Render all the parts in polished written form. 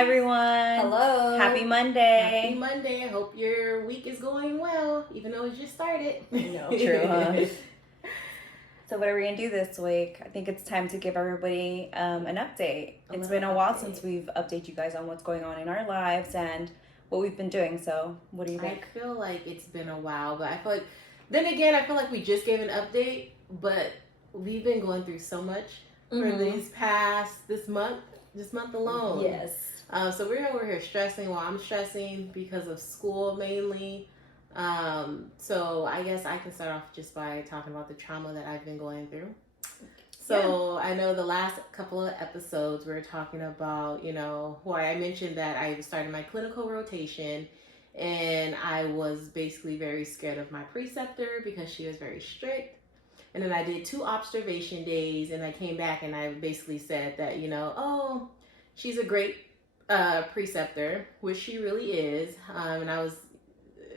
everyone. Hello. Happy Monday. Happy Monday. I hope your week is going well, even though it just started. No, true, huh? So what are we going to do this week? I think it's time to give everybody an update. It's been a while since we've updated you guys on what's going on in our lives and what we've been doing. So what do you think? I feel like it's been a while, but I feel like, then again, I feel like we just gave an update, but we've been going through so much for this month alone. Yes. So we're over here stressing. Well, I'm stressing because of school mainly. So I guess I can start off just by talking about the trauma that I've been going through. So I know the last couple of episodes we were talking about, I mentioned that I started my clinical rotation and I was basically very scared of my preceptor because she was very strict. And then I did 2 observation days and I came back and I basically said that, she's a great preceptor, which she really is. And I was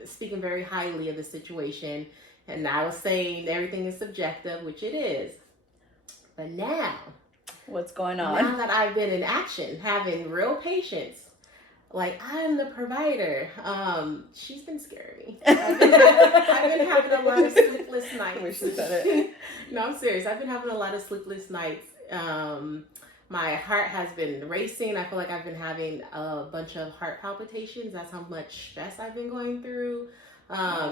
speaking very highly of the situation. And I was saying everything is subjective, which it is. But now, what's going on? Now that I've been in action, having real patients, like I'm the provider, she's been scaring me. I've been having a lot of sleepless nights. I wish you said it. No, I'm serious. I've been having a lot of sleepless nights. My heart has been racing. I feel like I've been having a bunch of heart palpitations. That's how much stress I've been going through.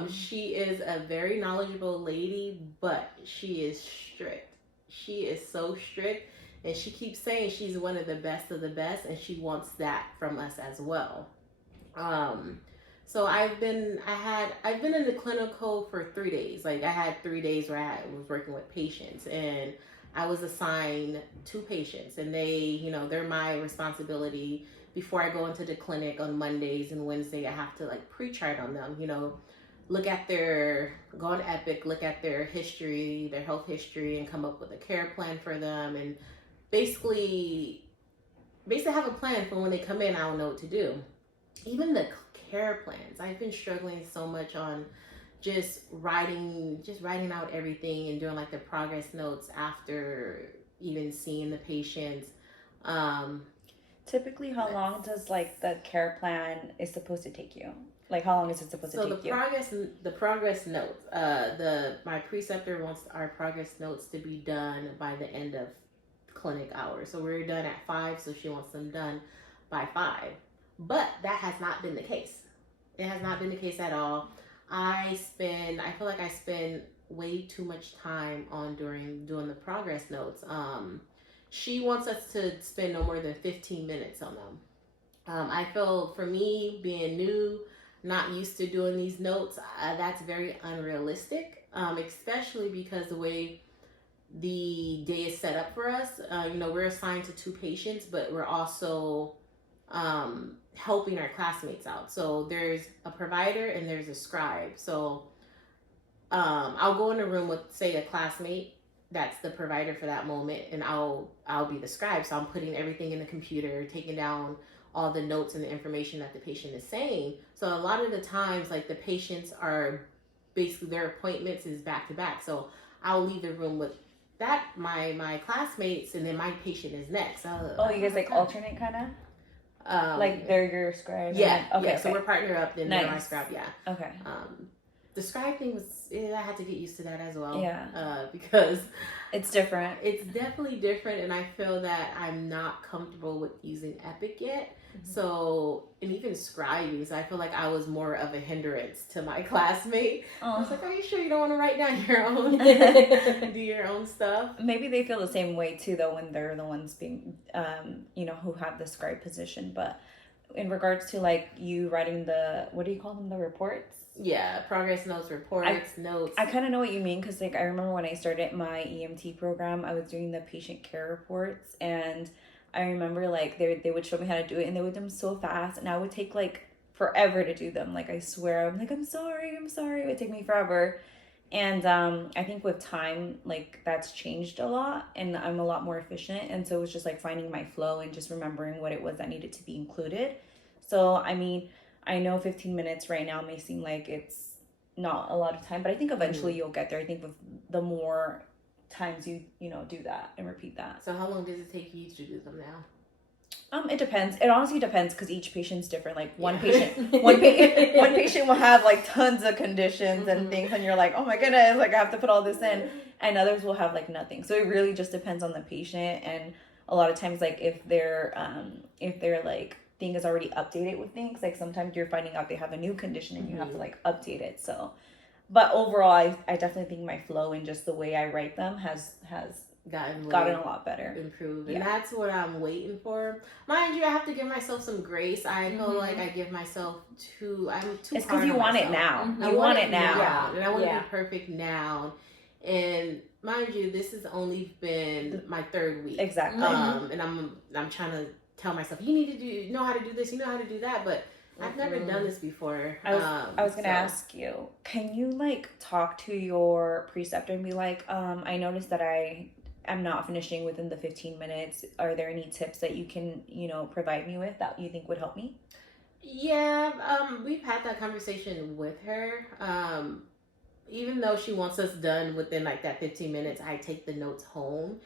She is a very knowledgeable lady, but she is strict. She is so strict, and she keeps saying she's one of the best, and she wants that from us as well. So I've been in the clinical for 3 days. Like I had 3 days where I was working with patients, and I was assigned 2 patients, and they're my responsibility. Before I go into the clinic on Mondays and Wednesday, I have to pre-chart on them, go on Epic, look at their history, their health history, and come up with a care plan for them, and basically have a plan for when they come in. I don't know what to do. Even the care plans, I've been struggling so much on just writing out everything and doing the progress notes after even seeing the patients. Typically, how long does the care plan is supposed to take you? How long is it supposed to take you? So the progress notes, my preceptor wants our progress notes to be done by the end of clinic hours. So we're done at 5, so she wants them done by 5. But that has not been the case. It has not been the case at all. I feel like I spend way too much time on doing the progress notes. She wants us to spend no more than 15 minutes on them. I feel for me, being new, not used to doing these notes, that's very unrealistic, especially because the way the day is set up for us. We're assigned to 2 patients, but we're also helping our classmates out. So there's a provider and there's a scribe. So I'll go in a room with, say, a classmate that's the provider for that moment, and I'll be the scribe. So I'm putting everything in the computer, taking down all the notes and the information that the patient is saying. So a lot of the times, the patients are basically, their appointments is back to back. So I'll leave the room with that, my classmates, and then my patient is next. You guys alternate kind of? They're your scribe? Yeah. Okay, yeah. So we're partner up, then they're my scribe. Yeah. Okay. The scribe thing was, I had to get used to that as well. Yeah. Because it's different. It's definitely different, and I feel that I'm not comfortable with using Epic yet. Mm-hmm. So, and even scribing, so I feel like I was more of a hindrance to my classmate. I was like, are you sure you don't want to write down your own, do your own stuff? Maybe they feel the same way too, though, when they're the ones being, who have the scribe position. But in regards to you writing what do you call them, the reports? Yeah, progress notes, reports, notes. I kind of know what you mean, because I remember when I started my EMT program, I was doing the patient care reports, and I remember they would show me how to do it, and they would do them so fast, and I would take forever to do them. I swear, I'm sorry, it would take me forever. And I think with time, that's changed a lot, and I'm a lot more efficient, and so it was just finding my flow and just remembering what it was that needed to be included. So I mean, I know 15 minutes right now may seem like it's not a lot of time, but I think eventually you'll get there. I think with the more times you do that and repeat that. So how long does it take you to do them now? It depends. It honestly depends because each patient's different. Like one patient will have like tons of conditions and things, and you're like, oh my goodness, like I have to put all this in, and others will have like nothing. So it really just depends on the patient, and a lot of times, like if their like thing is already updated with things, like sometimes you're finding out they have a new condition and you have to like update it. So, but overall, I definitely think my flow and just the way I write them has gotten a lot better, improved, and that's what I'm waiting for. Mind you, I have to give myself some grace. I feel like I give myself I'm too. It's because you want it now. You want it now, and I want to be perfect now. And mind you, this has only been my third week. Exactly. And I'm trying to tell myself, you need to know how to do this, you know how to do that, but I've never done this before. I was gonna ask you, can you like talk to your preceptor and be like, I noticed that I'm not finishing within the 15 minutes. Are there any tips that you can, provide me with that you think would help me? Yeah, we've had that conversation with her. Even though she wants us done within like that 15 minutes, I take the notes home.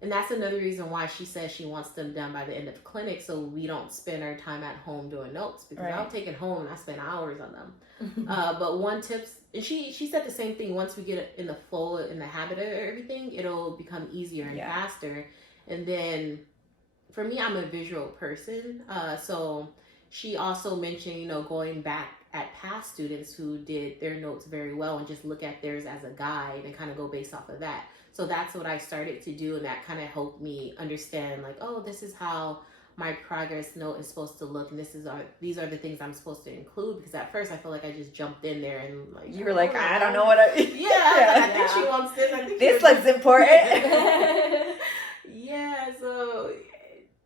And that's another reason why she says she wants them done by the end of the clinic, so we don't spend our time at home doing notes, because I'll take it home and I spend hours on them. But one tip, and she said the same thing, once we get in the flow, in the habit of everything, it'll become easier and faster. And then for me, I'm a visual person. So she also mentioned, going back at past students who did their notes very well and just look at theirs as a guide and kind of go based off of that. So that's what I started to do, and that kind of helped me understand, like, oh, this is how my progress note is supposed to look, and these are the things I'm supposed to include. Because at first I feel like I just jumped in there and like, you were like, I don't know what I I think she wants this. I think this looks important. Yeah, so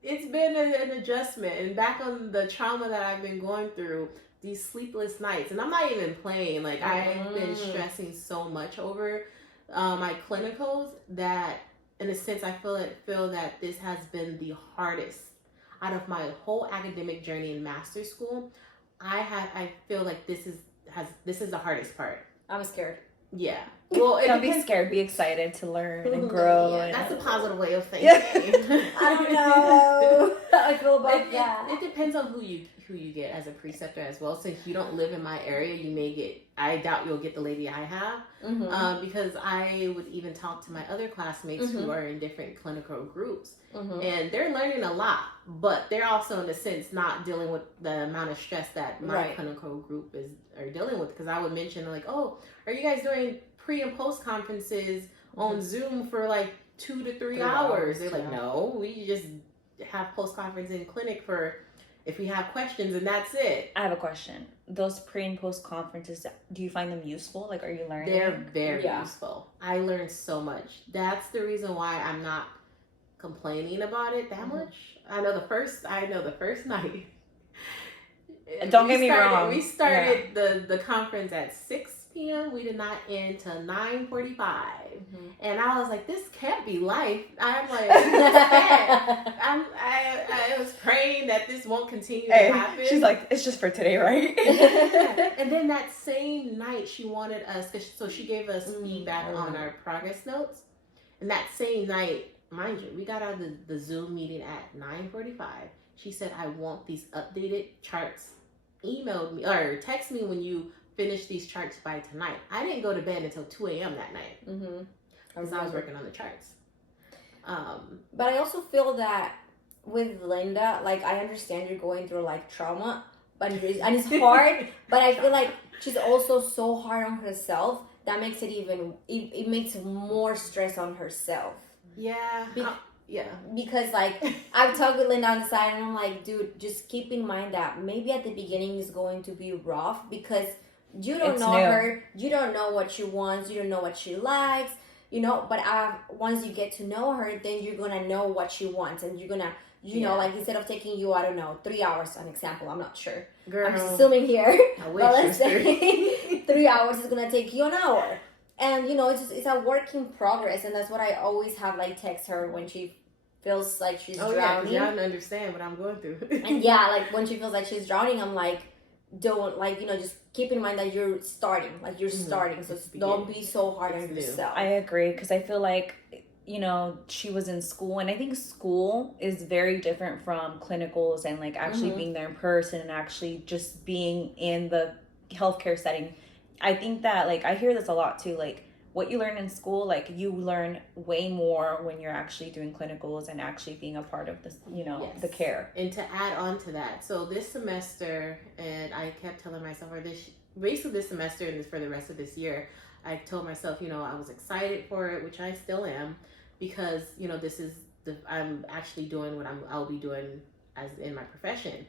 it's been an adjustment, and back on the trauma that I've been going through, these sleepless nights, and I'm not even playing. Like I've been stressing so much over my clinicals that, in a sense, I feel that this has been the hardest out of my whole academic journey in master's school. I feel like this is the hardest part. I'm scared. Yeah. Well, don't be scared. Be excited to learn and grow. Yeah, and that's a positive way of thinking. I don't know how I feel about that. It depends on who you get as a preceptor as well. Since you don't live in my area, you may get. I doubt you'll get the lady I have, because I would even talk to my other classmates who are in different clinical groups, and they're learning a lot, but they're also, in a sense, not dealing with the amount of stress that my clinical group are dealing with. Because I would mention, like, oh, are you guys doing pre and post conferences on Zoom for like 2 to 3 hours? They're like, no, we just have post conference in clinic for if we have questions, and that's it. I have a question. Those pre and post conferences, do you find them useful? Like, are you learning? They're very useful. I learned so much. That's the reason why I'm not complaining about it that much. I know the first night. Don't get me wrong. We started the conference at 6 p.m. We did not end till 9:45, and I was like, "This can't be life." I'm like, I was praying that this won't continue to happen. She's like, "It's just for today, right?" And then that same night, she wanted us, so she gave us feedback on our progress notes, and that same night, mind you, we got out of the Zoom meeting at 9:45. She said, "I want these updated charts. Emailed me or text me when you finish these charts by tonight." I didn't go to bed until 2 a.m. that night because I was working on the charts. But I also feel that with Linda, like, I understand you're going through like trauma, and it's hard. But I feel like she's also so hard on herself that makes it makes more stress on herself. Yeah. Yeah. Because, like, I've talked with Linda on the side, and I'm like, dude, just keep in mind that maybe at the beginning is going to be rough because you don't know her, you don't know what she wants, you don't know what she likes, but once you get to know her, then you're gonna know what she wants, and you're gonna, like, instead of taking you, I don't know, 3 hours, an example, I'm not sure. Girl, I'm just assuming here. I wish. But let's say 3 hours is gonna take you an hour. And, it's a work in progress, and that's what I always have, like, text her when she feels like she's drowning. Yeah, y'all don't understand what I'm going through. And like, when she feels like she's drowning, I'm like, don't, like, just keep in mind that you're starting. Like, you're starting, so don't be so hard on yourself. I agree, because I feel like you know, she was in school, and I think school is very different from clinicals and like actually being there in person and actually just being in the healthcare setting. I think that like I hear this a lot too, like what you learn in school, like you learn way more when you're actually doing clinicals and actually being a part of this, you know, the care. And to add on to that, so this semester, and I kept telling myself, or basically this semester and this for the rest of this year, I told myself, you know, I was excited for it, which I still am, because you know this is I'm actually doing what I'll be doing as in my profession.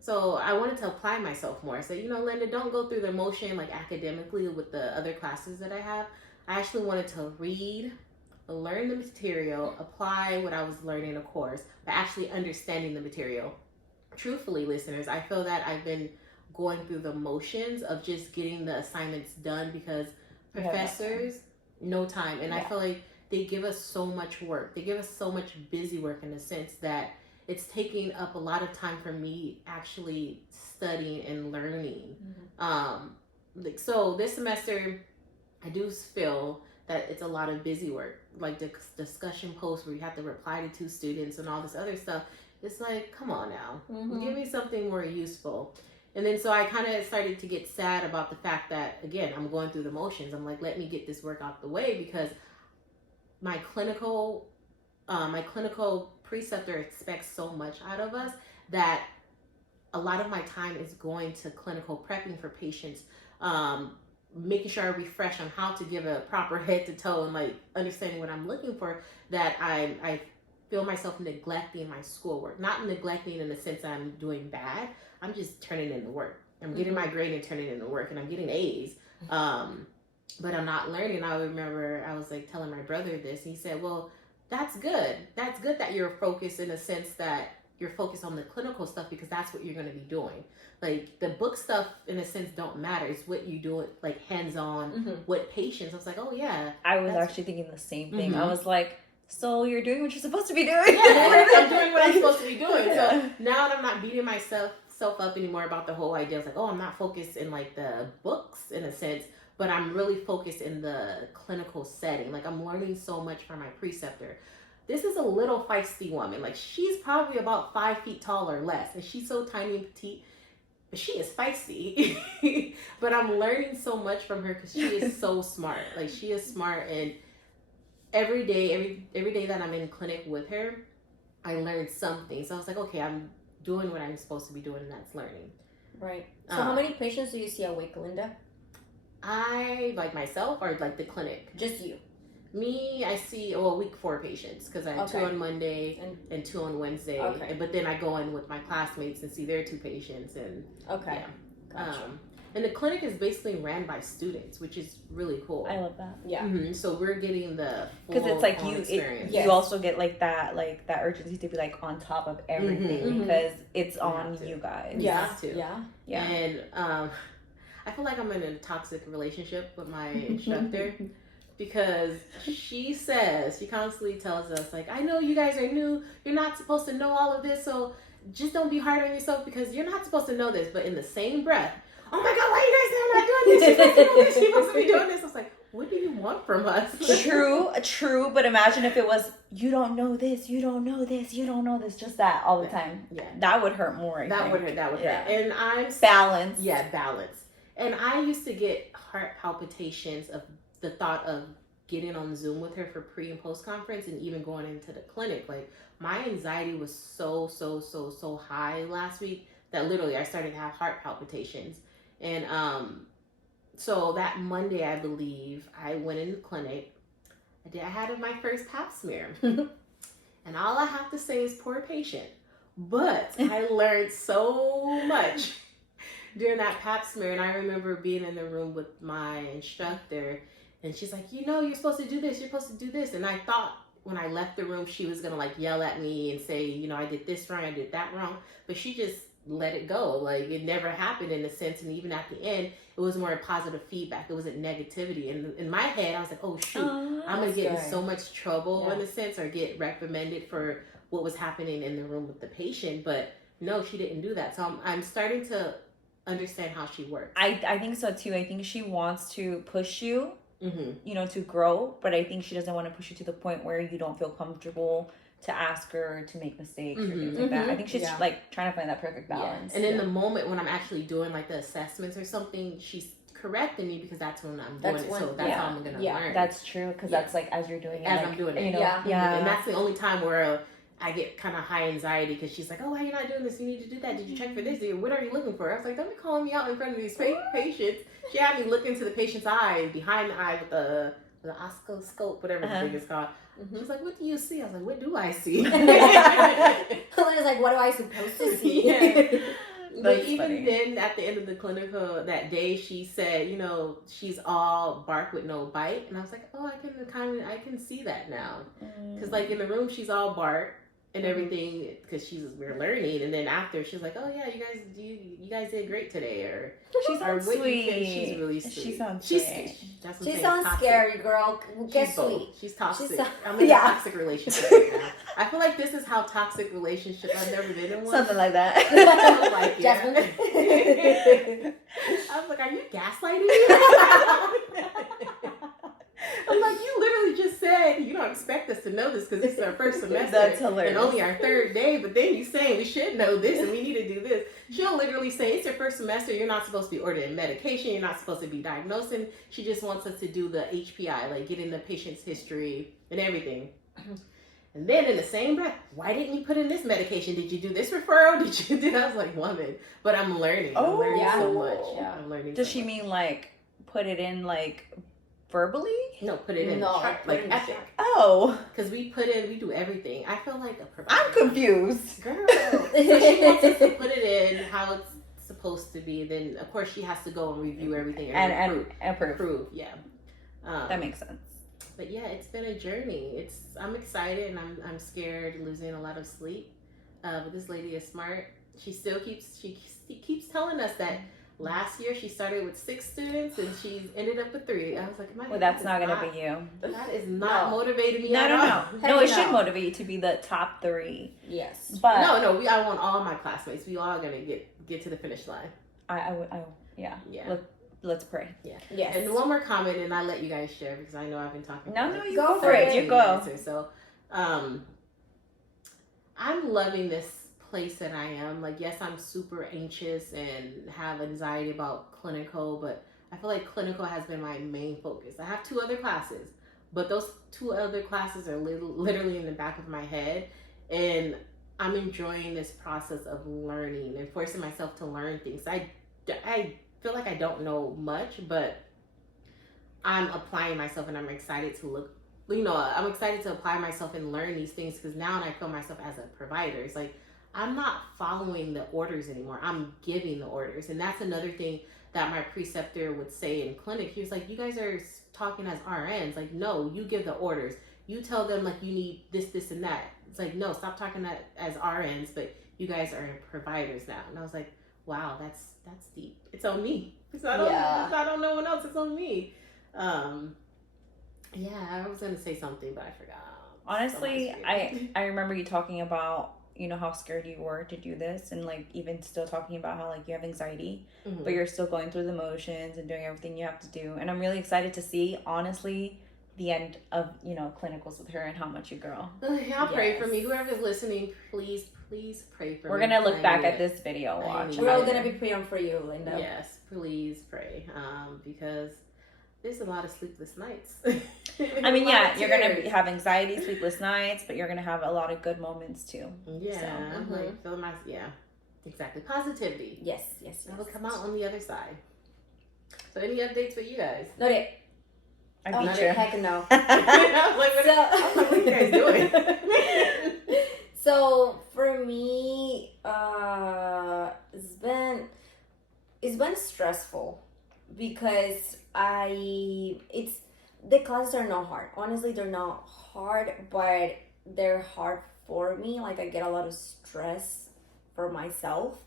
So I wanted to apply myself more. So you know, Linda, don't go through the motion like academically with the other classes that I have. I actually wanted to read, learn the material, apply what I was learning, of course, but actually understanding the material. Truthfully, listeners, I feel that I've been going through the motions of just getting the assignments done because professors, no time. And I feel like they give us so much work. They give us so much busy work in the sense that it's taking up a lot of time for me actually studying and learning. So this semester, I do feel that it's a lot of busy work, like the discussion posts where you have to reply to 2 students and all this other stuff. It's like, come on now, give me something more useful. And then so I kind of started to get sad about the fact that, again, I'm going through the motions. I'm like, let me get this work out the way because my clinical preceptor expects so much out of us that a lot of my time is going to clinical prepping for patients, making sure I refresh on how to give a proper head to toe and like understanding what I'm looking for, that I feel myself neglecting my schoolwork. Not neglecting in the sense I'm doing bad. I'm just turning in the work. I'm getting my grade and turning in the work, and I'm getting A's. But I'm not learning. I remember I was like telling my brother this, and he said, well, that's good. That's good that you're focused in a sense that you're focused on the clinical stuff because that's what you're going to be doing. Like the book stuff in a sense don't matter. It's what you do, like hands-on, what patients. I was like, oh yeah. I was actually thinking the same thing. I was like, so you're doing what you're supposed to be doing. Yeah, I'm doing what I'm supposed to be doing. So now that I'm not beating myself up anymore about the whole idea of like, oh, I'm not focused in like the books in a sense, but I'm really focused in the clinical setting. Like I'm learning so much from my preceptor. This is a little feisty woman. Like she's probably about 5 feet tall or less, and she's so tiny and petite. But she is feisty. But I'm learning so much from her because she is so smart. Like she is smart, and every day that I'm in clinic with her, I learned something. So I was like, okay, I'm doing what I'm supposed to be doing, and that's learning. Right. So how many patients do you see a week, Linda? I, like myself, or like the clinic? Just you. Me, I see, a week 4 patients because I have 2 on Monday and 2 on Wednesday. Okay. But then I go in with my classmates and see their 2 patients. And okay. Yeah. Gotcha. And the clinic is basically ran by students, which is really cool. I love that. Yeah. So we're getting the full because it's like experience. You also get like that urgency to be like on top of everything because it's on you guys. Yeah. Yeah. And I feel like I'm in a toxic relationship with my instructor. Because she constantly tells us, like, I know you guys are new. You're not supposed to know all of this. So just don't be hard on yourself because you're not supposed to know this. But in the same breath, oh my God, why are you guys not doing this? You're supposed to know this. You're supposed to be doing this. I was like, what do you want from us? True. But imagine if it was, you don't know this, you don't know this, you don't know this. Just that all the time. Yeah. That would hurt more. That would hurt. And I'm... Balance. Yeah, balance. And I used to get heart palpitations of the thought of getting on Zoom with her for pre and post conference and even going into the clinic. Like my anxiety was so high last week that literally I started to have heart palpitations. And so that Monday, I believe, I went in the clinic. I had my first pap smear. And all I have to say is poor patient. But I learned so much during that pap smear. And I remember being in the room with my instructor, and she's like, you know, you're supposed to do this. You're supposed to do this. And I thought when I left the room, she was going to like yell at me and say, you know, I did this wrong. I did that wrong. But she just let it go. Like it never happened in a sense. And even at the end, it was more positive feedback. It wasn't negativity. And in my head, I was like, oh shoot, I'm going to get in so much trouble in a sense, or get reprimanded for what was happening in the room with the patient. But no, she didn't do that. So I'm starting to understand how she works. I think so too. I think she wants to push you to grow. But I think she doesn't want to push you to the point where you don't feel comfortable to ask her to make mistakes or things like that. I think she's like trying to find that perfect balance. And in the moment when I'm actually doing like the assessments or something, she's correcting me because that's when I'm doing it. So that's how I'm gonna learn. That's true, because that's like as you're doing it. I'm doing it. And that's the only time where I get kind of high anxiety because she's like, oh, why are you not doing this? You need to do that. Did you check for this? What are you looking for? I was like, don't be calling me out in front of these patients. She had me look into the patient's eye, behind the eye with the oscilloscope, whatever the thing is called. She's like, what do you see? I was like, what do I see? I was like, what am I supposed to see? But even then, at the end of the clinical that day, she said, she's all bark with no bite, and I was like, oh, I can see that now, because like in the room, she's all bark and everything, because we're learning, and then after she's like, oh yeah, you guys did great today, or she sounds sweet. She's really sweet. She sounds sweet. She sounds scary, girl. Get sweet. She's toxic. I'm in a toxic relationship right now. I feel like this is how toxic relationship. I've never been in one. Something like that. Like, I was like, are you gaslighting me? I'm like, you literally just said you don't expect us to know this because this is our first semester. That's hilarious. And only our third day, but then you saying we should know this and we need to do this. She'll literally say, it's your first semester, you're not supposed to be ordering medication, you're not supposed to be diagnosing. She just wants us to do the HPI, like get in the patient's history and everything. And then in the same breath, why didn't you put in this medication? Did you do this referral? Did you do? I was like, woman, but I'm learning. I'm learning so much. Yeah, I'm learning. Does she mean like put it in like verbally? No, put it in the chart, like epic. Oh, because we do everything. I feel like a provider. I'm confused, girl. So she wants us to put it in how it's supposed to be. Then of course she has to go and review everything and approve. Yeah, that makes sense. But yeah, it's been a journey. I'm excited and I'm scared, losing a lot of sleep. But this lady is smart. She keeps telling us that last year she started with 6 students and she's ended up with 3. I was like, well, that's not gonna be you. That is not motivating me at all. No, it should motivate you to be the top 3. Yes, but no. I want all my classmates. We all gonna get to the finish line. Yeah. Let's pray. Yeah. Yes. And one more comment, and I'll let you guys share because I know I've been talking. No, you go for it. You go. So, I'm loving this place that I am. Like, yes, I'm super anxious and have anxiety about clinical, but I feel like clinical has been my main focus. I have 2 other classes, but those 2 other classes are literally in the back of my head, and I'm enjoying this process of learning and forcing myself to learn things. I feel like I don't know much, but I'm applying myself and I'm excited to I'm excited to apply myself and learn these things because now I feel myself as a provider. It's like, I'm not following the orders anymore. I'm giving the orders. And that's another thing that my preceptor would say in clinic. He was like, you guys are talking as RNs. Like, no, you give the orders. You tell them like you need this, this, and that. It's like, no, stop talking as RNs, but you guys are providers now. And I was like, wow, that's deep. It's on me. It's not on no one else. It's on me. Yeah, I was gonna say something, but I forgot. Honestly, I remember you talking about how scared you were to do this, and like even still talking about how like you have anxiety, but you're still going through the motions and doing everything you have to do. And I'm really excited to see, honestly, the end of clinicals with her and how much you grow. Y'all pray for me. Whoever's listening, please pray for me. We're gonna look back at this video. Watch. We're all gonna be praying for you, Linda. Yes, please pray. Because there's a lot of sleepless nights. I mean, yeah, you're gonna have anxiety, sleepless nights, but you're gonna have a lot of good moments too. Yeah, so, exactly. Positivity. Yes. It'll come out on the other side. So, any updates with you guys? Not it. I beat you. Heck no. I was like, what are you guys doing? So for me, it's been stressful because the classes are not hard. Honestly, they're not hard, but they're hard for me. Like, I get a lot of stress for myself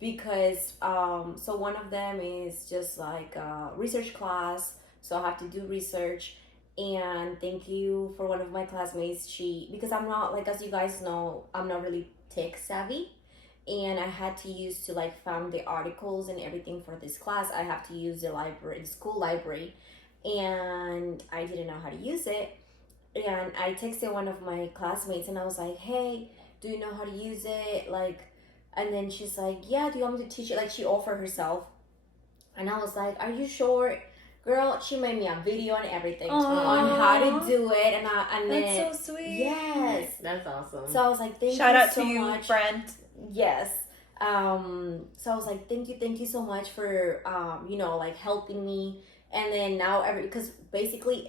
because so one of them is just like a research class, so I have to do research. And thank you for one of my classmates. Because I'm not, like, as you guys know, I'm not really tech savvy, and I had to use to like found the articles and everything for this class. I have to use the school library, and I didn't know how to use it. And I texted one of my classmates and I was like, hey, do you know how to use it? Like, and then she's like, yeah, do you want me to teach it? Like, she offered herself. And I was like, are you sure? Girl, she made me a video and everything on how to do it. And then that's so sweet. Yes. That's awesome. So I was like, Shout out so to you, much. friend. Yes. So I was like, thank you so much for, like helping me. And then now because basically,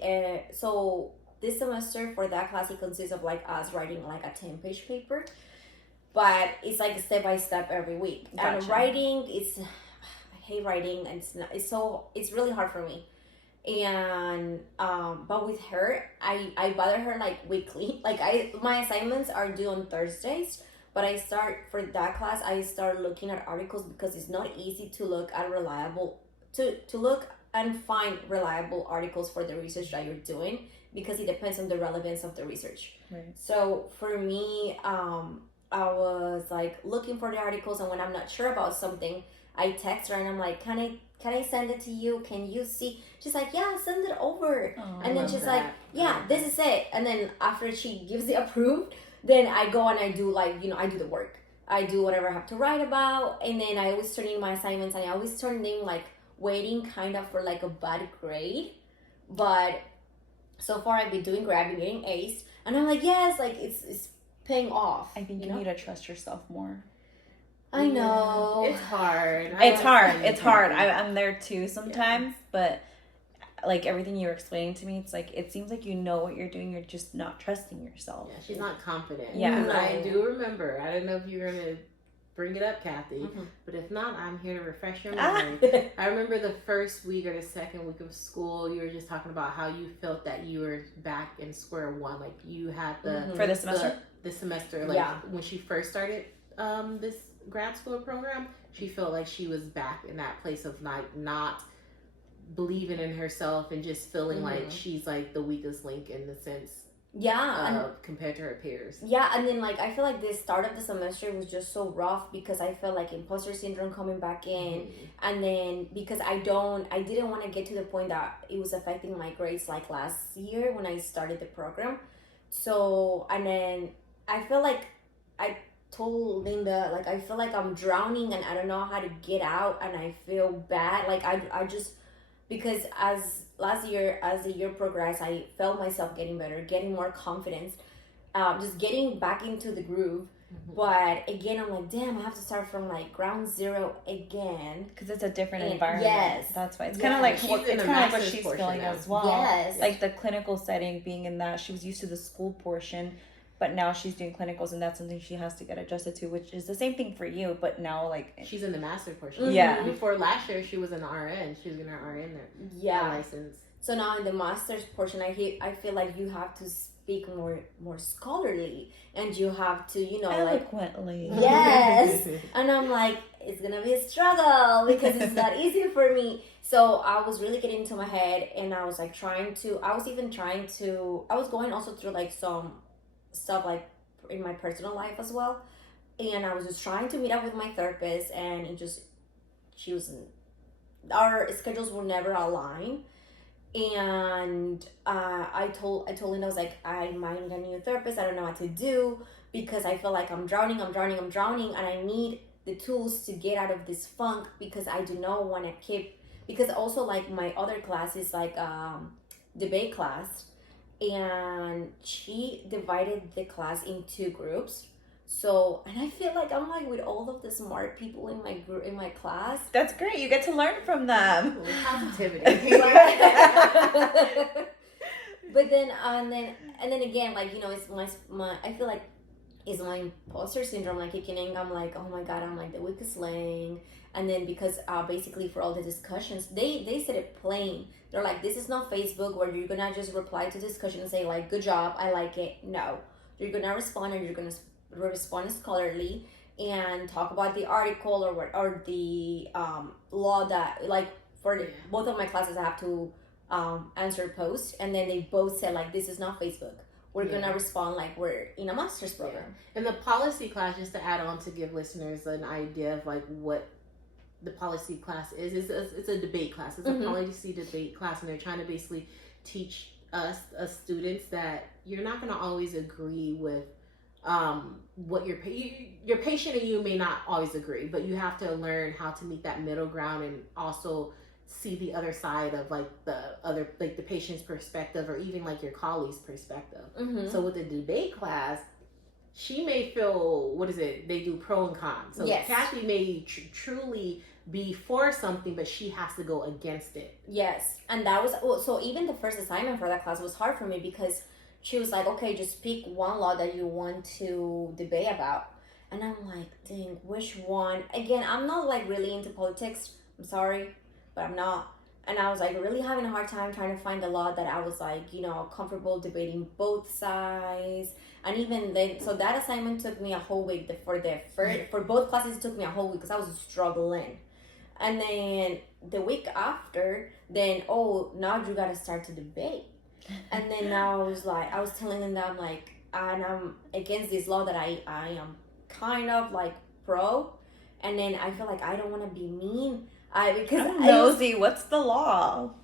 so this semester for that class, it consists of like us writing like a 10-page paper, but it's like step by step every week. Gotcha. And writing, I hate writing, and it's really hard for me. And but with her, I bother her like weekly. Like my assignments are due on Thursdays, but I start for that class. I start looking at articles because it's not easy to look at to look and find reliable articles for the research that you're doing, because it depends on the relevance of the research. Right. So for me, I was like looking for the articles, and when I'm not sure about something, I text her and I'm like, can I send it to you? Can you see? She's like, yeah, send it over. Oh, and then she's like, yeah, this is it. And then after she gives it approved, then I go and I do I do the work. I do whatever I have to write about, and then I always turn in my assignments, and I always turn in like waiting kind of for like a bad grade. But so far I've been doing great. I've been getting A's, and I'm like, yes, like it's paying off. I think you need to trust yourself more. I know. It's hard. It's hard. I'm there too sometimes, but like everything you were explaining to me, it's like it seems like you know what you're doing, you're just not trusting yourself. Yeah, she's not confident. Yeah. No. I do remember. I don't know if you're gonna bring it up, Kathy, Mm-hmm. but if not, I'm here to refresh your memory. I remember the first week or the second week of school, you were just talking about how you felt that you were back in square one, like you had for the semester. The semester, like when she first started this grad school program, she felt like she was back in that place of like not believing in herself and just feeling like she's like the weakest link in the sense compared to her peers. Yeah, and then like I feel like the start of the semester was just so rough because I felt like imposter syndrome coming back in, and then because I didn't want to get to the point that it was affecting my grades like last year when I started the program. So, and then I feel like I told Linda, like I feel like I'm drowning and I don't know how to get out, and I feel bad. Like I just, because as the year progressed, I felt myself getting better, getting more confidence, just getting back into the groove. But again, I'm like, damn, I have to start from like ground zero again, because it's a different environment. Yes, that's why it's kind of like what she's feeling now as well. Yes, like the clinical setting, being in that she was used to the school portion, but now she's doing clinicals, and that's something she has to get adjusted to, which is the same thing for you, but now like she's in the master portion. Yeah. Before last year, she was an RN. She was getting her RN there. Yeah. License. So now in the master's portion, I feel like you have to speak more scholarly, and you have to, eloquently. Like, yes. And I'm like, it's gonna be a struggle because it's not easy for me. So I was really getting into my head, and I was like I was going also through like some stuff like in my personal life as well, and I was just trying to meet up with my therapist, and our schedules will never align. And I told Linda, I was like, I might need a new therapist. I don't know what to do because I feel like I'm drowning, and I need the tools to get out of this funk, because I do not want to keep, because also like my other class is like debate class, and she divided the class in 2 groups. So, and I feel like I'm like with all of the smart people in my group, in my class. That's great. You get to learn from them. Positivity. But then, and then again, like, it's my I feel like it's my imposter syndrome like kicking in. I'm like, oh my God, I'm like the weakest link. And then because basically for all the discussions, they said it plain. They're like, this is not Facebook where you're gonna just reply to discussion and say like, good job, I like it. No, you're gonna respond, and you're gonna respond scholarly and talk about the article or the law that, like, for both of my classes I have to answer post, and then they both said like, this is not Facebook, we're gonna respond like we're in a master's program. In the policy class, just to add on to give listeners an idea of like what the policy class is. It's a debate class. It's a policy debate class, and they're trying to basically teach us as students that you're not going to always agree with what your patient and you may not always agree, but you have to learn how to meet that middle ground and also see the other side of like the patient's perspective or even like your colleague's perspective. So with the debate class, she may feel, they do pro and con. So Kathy may truly be for something, but she has to go against it. Yes. And that was, so even the first assignment for that class was hard for me because she was like, okay, just pick one law that you want to debate about. And I'm like, dang, which one? Again, I'm not like really into politics. I'm sorry, but I'm not. And I was like really having a hard time trying to find a law that I was like, comfortable debating both sides. And even then, so that assignment took me a whole week. For both classes, it took me a whole week because I was struggling. And then the week after, now you gotta start to debate. And then I was telling them that I'm like, and I'm against this law that I am kind of like pro. And then I feel like I don't want to be mean. Nosy, what's the law?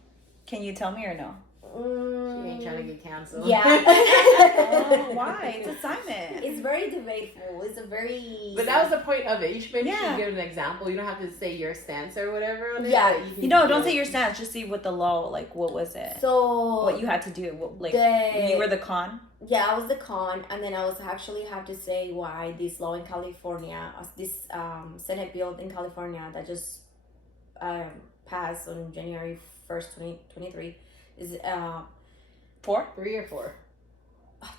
Can you tell me or no? She ain't trying to get canceled. Yeah. Oh, why? It's assignment. It's very debatable. It's a very... But that was the point of it. You should maybe give an example. You don't have to say your stance or whatever on it. Yeah. Don't say your stance. Just see what the law, like, what was it? So... What you had to do. You were the con? Yeah, I was the con. And then I was actually have to say why this law in California, this Senate bill in California that just passed on January 1st, 2023, is 3 or 4?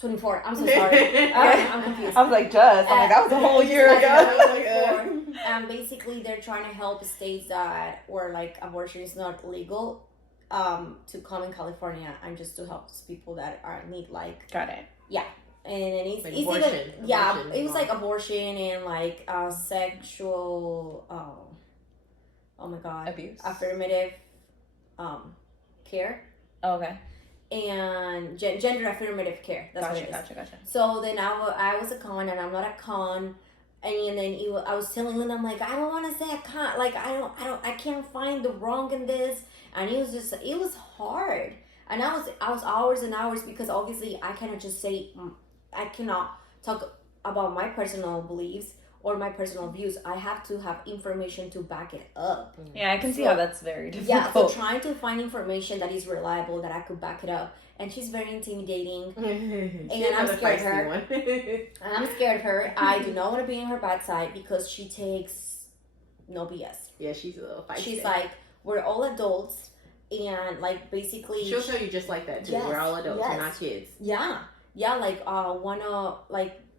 24. I'm so sorry. I'm confused. I was like, that was a whole year ago. Basically, they're trying to help states that where like abortion is not legal, to come in California and just to help people that need like. Got it. Yeah, and it's like even abortion, it was like abortion and like sexual. Oh my God. Abuse. Affirmative, care. Oh, okay. And gender affirmative care. That's what it is. Gotcha. So then I was a con, and I'm not a con. And then I was telling Lynn, I'm like, I don't want to say a con. Like I can't find the wrong in this. And it was hard. And I was hours and hours because obviously I cannot just say, I cannot talk about my personal beliefs or my personal views. I have to have information to back it up. Yeah, I can see how that's very difficult. Yeah, so trying to find information that is reliable, that I could back it up. And she's very intimidating. And I'm scared of her. And I'm scared of her. I do not want to be in her bad side because she takes no BS. Yeah, she's a little feisty. She's like, we're all adults. And like basically... She'll show you just like that too. Yes, we're all adults. We're not kids. Yeah. Yeah, like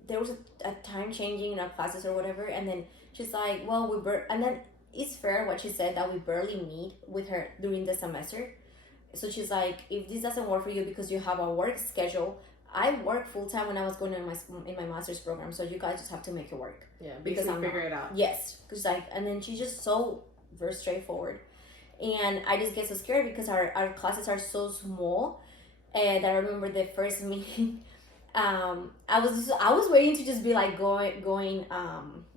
there was a time changing in our classes or whatever, and then she's like, well, and then it's fair what she said that we barely meet with her during the semester. So she's like, if this doesn't work for you because you have a work schedule, I work full time when I was going in my master's program, so you guys just have to make it work. Yeah, because I'm figure it out. Yes, because and then she's just so very straightforward, and I just get so scared because our classes are so small, and I remember the first meeting. I was waiting to just be like going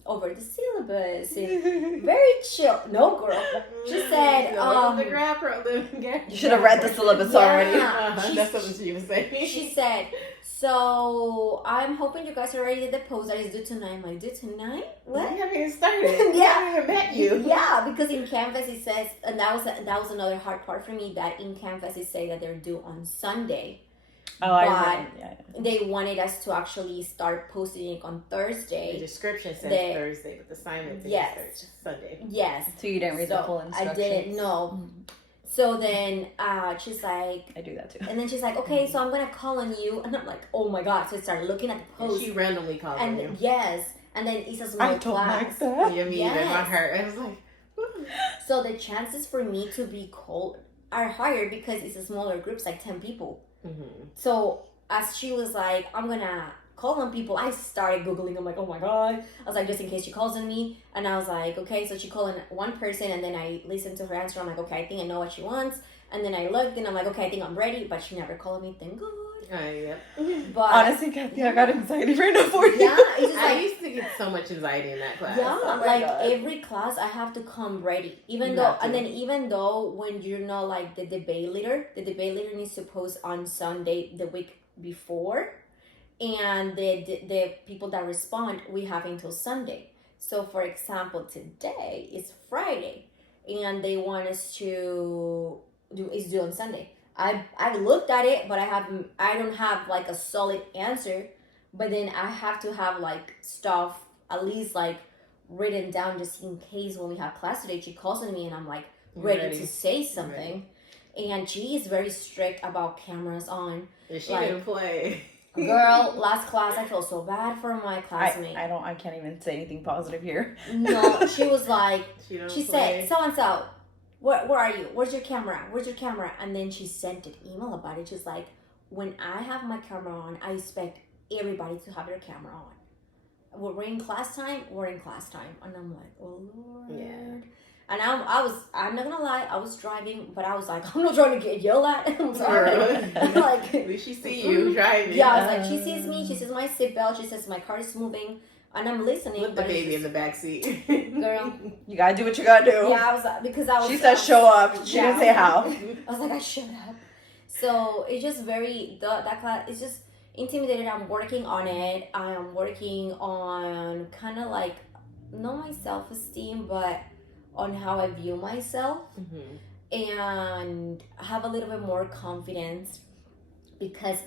over the syllabus and very chill. No, girl. She said you should have read the syllabus already. That's something she was saying. She said, so I'm hoping you guys already did the post that is due tonight. I'm like, due tonight? What? We haven't even started. Yeah. I haven't even met you. Yeah, because in Canvas it says, and that was another hard part for me, that in Canvas it say that they're due on Sunday. Oh, I remember. Yeah. They wanted us to actually start posting it on Thursday. The description says Thursday, but the assignment is Sunday. Yes. So you didn't read the full instructions? I didn't know. So then she's like... I do that too. And then she's like, okay, so I'm going to call on you. And I'm like, oh my God. So I started looking at the post. And she randomly called on you. Yes. And then it's a small class. Like that. You mean in my heart. I was like... So the chances for me to be called are higher because it's a smaller group. It's like 10 people. Mm-hmm. So as she was like, I'm gonna call on people, I started Googling. I'm like, oh my God. I was like, just in case she calls on me. And I was like, okay. So she called on one person, and then I listened to her answer. I'm like, okay, I think I know what she wants. And then I looked and I'm like, okay, I think I'm ready. But she never called me. Thank God. Yep. But honestly, Kathy, I got anxiety right now for you. yeah, it's just I like, used to get so much anxiety in that class. yeah, Oh my like God. every class I have to come ready. You have to. And then even though when you're not like the debate leader needs to post on Sunday the week before, and the people that respond, we have until Sunday. So for example, today is Friday, and they want us to do on Sunday. I looked at it, but I don't have like a solid answer. But then I have to have like stuff at least like written down just in case when we have class today. She calls on me and I'm like ready. To say something. And she is very strict about cameras on. And she like, didn't play. Girl, last class I feel so bad for my classmate. I can't even say anything positive here. No, she was like, she play. said, so and so, where are you? Where's your camera? Where's your camera? And then she sent an email about it. She's like, when I have my camera on, I expect everybody to have their camera on. We're in class time. And I'm like, oh Lord. Yeah. And I'm not gonna lie, I was driving, but I was like, I'm not trying to get yelled at. I'm sorry. Like, at least she see you driving. Yeah, I was like, she sees me, she sees my seatbelt, she says my car is moving, and I'm listening. With the baby in the back seat. Girl. You gotta do what you gotta do. Yeah, I was like, because I was. She said show up. She didn't say how. I was like, I shut up. So it's just that class, it's just intimidated. I'm working on it. I am working on kind of like, not my self-esteem, but on how I view myself, and have a little bit more confidence, because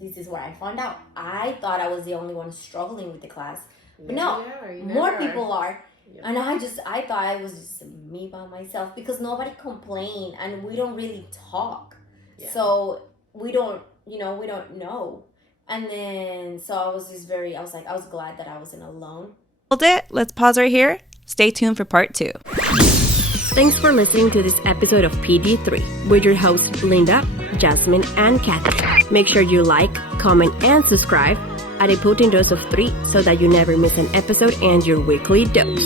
this is where I found out. I thought I was the only one struggling with the class, but no, more people are. Yep. And I thought it was just me by myself, because nobody complained and we don't really talk. Yeah. So we don't know. And then, so I was glad that I wasn't alone. Hold it. Let's pause right here. Stay tuned for part 2. Thanks for listening to this episode of PD3 with your hosts Linda, Jasmine, and Kathy. Make sure you like, comment, and subscribe at a potent dose of 3 so that you never miss an episode and your weekly dose.